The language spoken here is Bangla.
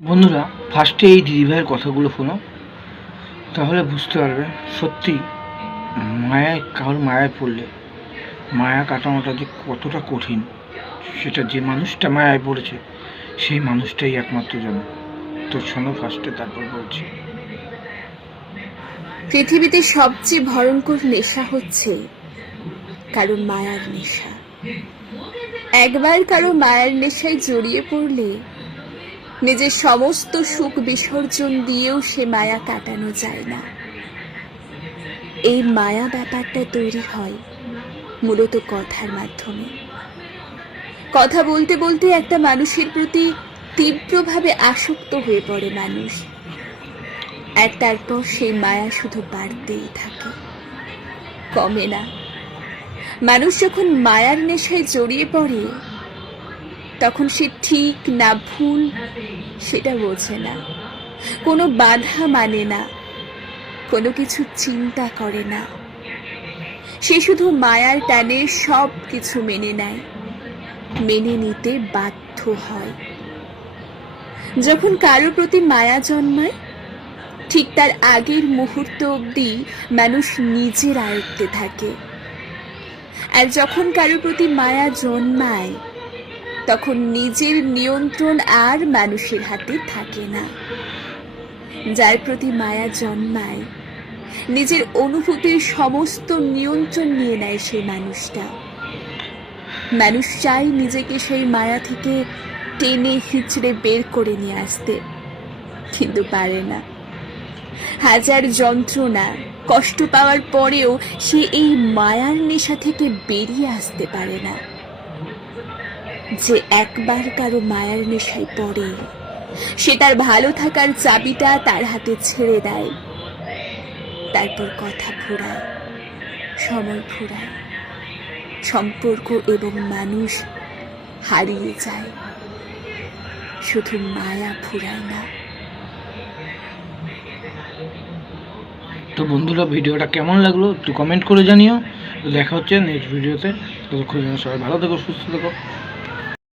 বন্ধুরা, ফার্স্টে এই দিদিভাইয়ের কথাগুলো শোনো, তাহলে বুঝতে পারবে সত্যি কারোর মায়ায় পড়লে মায়া কাটানোটা যে কতটা কঠিন। সেটা যে মানুষটা মায়ায় পড়েছে সেই মানুষটাই একমাত্র জানে। তো শোনো ফার্স্টে, তারপর বলছি। পৃথিবীতে সবচেয়ে ভয়ঙ্কর নেশা হচ্ছে কারো মায়ার নেশা। একবার কারো মায়ার নেশায় জড়িয়ে পড়লে নিজের সমস্ত সুখ বিসর্জন দিয়েও সে মায়া কাটানো যায় না। এই মায়া ব্যাপারটা তৈরি হয় মূলত কথার মাধ্যমে। কথা বলতে বলতে একটা মানুষের প্রতি তীব্রভাবে আসক্ত হয়ে পড়ে মানুষ, আর তারপর সেই মায়া শুধু বাড়তেই থাকে, কমে না। মানুষ যখন মায়ার নেশায় জড়িয়ে পড়ে তখন সে ঠিক না ভুল সেটা বোঝে না, কোনো বাধা মানে না, কোনো কিছু চিন্তা করে না। সে শুধু মায়ার টানে সব কিছু মেনে নেয়, মেনে নিতে বাধ্য হয়। যখন কারো প্রতি মায়া জন্মায় ঠিক তার আগের মুহূর্ত অবধি মানুষ নিজের আয়ত্তে থাকে, আর যখন কারো প্রতি মায়া জন্মায় তখন নিজের নিয়ন্ত্রণ আর মানুষের হাতে থাকে না। যার প্রতি মায়া জন্মায় নিজের অনুভূতির সমস্ত নিয়ন্ত্রণ নিয়ে নেয় সেই মানুষটা। মানুষ চায় নিজেকে সেই মায়া থেকে টেনে হিচড়ে বের করে নিয়ে আসতে, কিন্তু পারে না। হাজার যন্ত্রণা কষ্ট পাওয়ার পরেও সে এই মায়ার নেশা থেকে বেরিয়ে আসতে পারে না। যে একবার কারো মায়ার নেশায় পড়ে সে তার ভালো থাকার চাবিটা তার হাতে ছেড়ে দেয়, তারপর কথা ফুরায়, সময় ফুরায়, সম্পর্ক এবং মানুষ হারিয়ে যায়, শুধু মায়া ফুরায় না। তো বন্ধুরা, ভিডিওটা কেমন লাগলো একটু কমেন্ট করে জানিও। তো দেখা হচ্ছে নেক্সট ভিডিওতে। ততক্ষণ সবাই ভালো থেকো, সুস্থ থেকো।